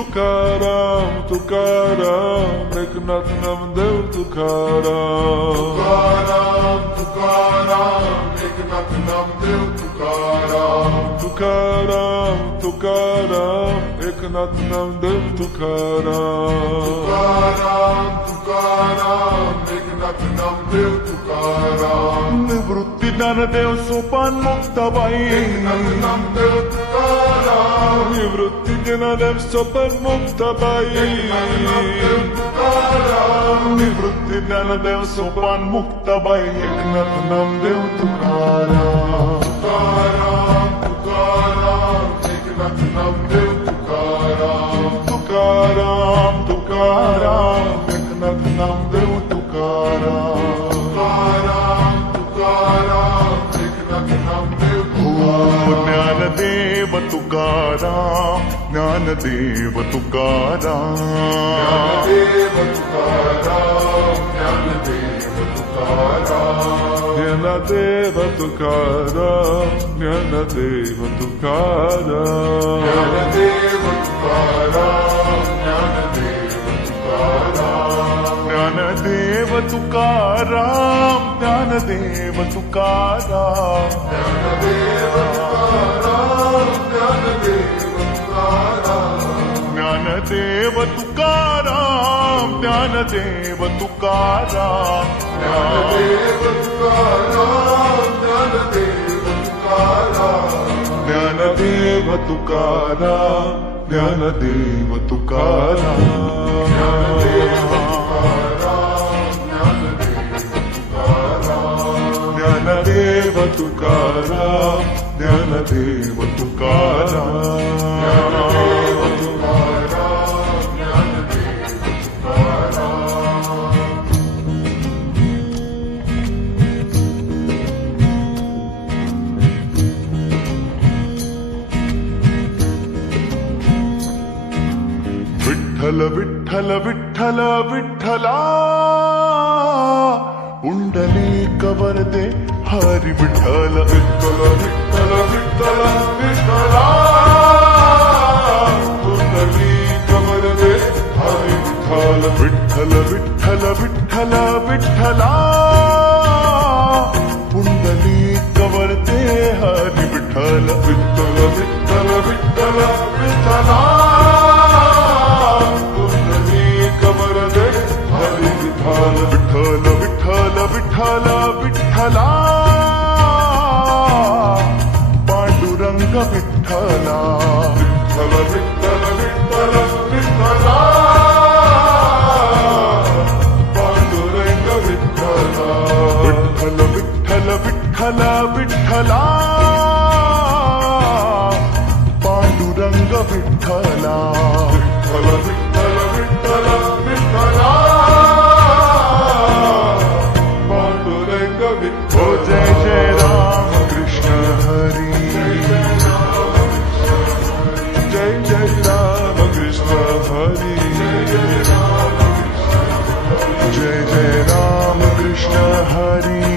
तुकाराम तुकाराम एकनाथ नामदेव तुकाराम तुकाराम तुकाराम एकनाथ नामदेव तुकाराम तुकाराम तुकाराम एकनाथ नामदेव तुकाराम तुकाराम तुकाराम एकनाथ नामदेव तुकाराम निवृत्ती ज्ञानदेव सोपान मुक्ताबाई एकनाथ नामदेव तुकाराम निवृत्ती ज्ञानदेव सोपान मुक्ताबाई निवृत्ती ज्ञानदेव सोपान मुक्ताबाई एकनाथ नामदेव तुकाराम तुकाराम तुकाराम एकनाथ नामदेव तुकाराम तुकाराम तुकाराम एकनाथ नामदेव तुकाराम तुकाराम तुकाराम एकनाथ नामदेव ज्ञानदेव तुकाराम ज्ञानदेव तुकाराम ज्ञानदेव तुकाराम ज्ञानदेव तुकाराम ज्ञानदेव तुकाराम ज्ञानदेव तुकाराम ज्ञानदेव तुकाराम ज्ञानदेव तुकाराम ज्ञानदेव तुकाराम ज्ञानदेव तुकाराम ज्ञानदेव तुकाराम ज्ञानदेव तुकाराम ज्ञानदेव तुकाराम ज्ञानदेव तुकाराम ज्ञानदेव तुकाराम ज्ञानदेव ज्ञानदेव तुकाराम तुकाराम ज्ञानदेव तुकाराम ज्ञानदेव तुकाराम विठ्ठल विठ्ठल विठ्ठल विठ्ठला पुंडलिक वरदे हरी विठ्ठल विठ्ठल विठ्ठल विठ्ठल विठ्ठला पुंडलिक वरदे हरी विठ्ठल विठ्ठल विठ्ठल विठ्ठल विठ्ठला पुंडलिक वरदे हरी विठ्ठल विठ्ठल विठ्ठल विठ्ठल विठ्ठला पुंडलिक वरदे हरी विठ्ठल विठ्ठल विठ्ठल विठ्ठल विठ्ठला पांडुरंग विठ्ठला विठ्ठल विठ्ठल विठ्ठल विठ्ठला पांडुरंग विठ्ठला विठ्ठल विठ्ठल विठ्ठल विठ्ठला पांडुरंग विठ्ठला विठ्ठल विठ्ठल विठ्ठल विठ्ठला पांडुरंग ओ विठ्ठल जय जय राम कृष्ण हरी जय जय राम कृष्ण हरी जय जय राम कृष्ण हरी जय जय राम कृष्ण हरी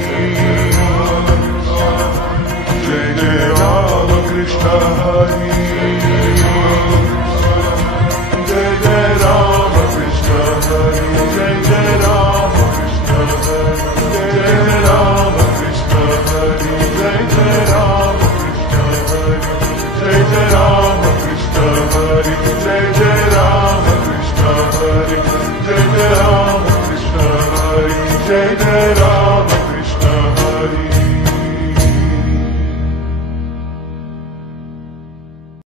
जय जय राम कृष्ण हरी जय जय राम कृष्ण हरी जय जय राम कृष्ण हरी जय जय राम कृष्ण हरी जय जय राम कृष्ण हरी जय जय राम कृष्ण हरी जय जय राम कृष्ण हरी जय जय राम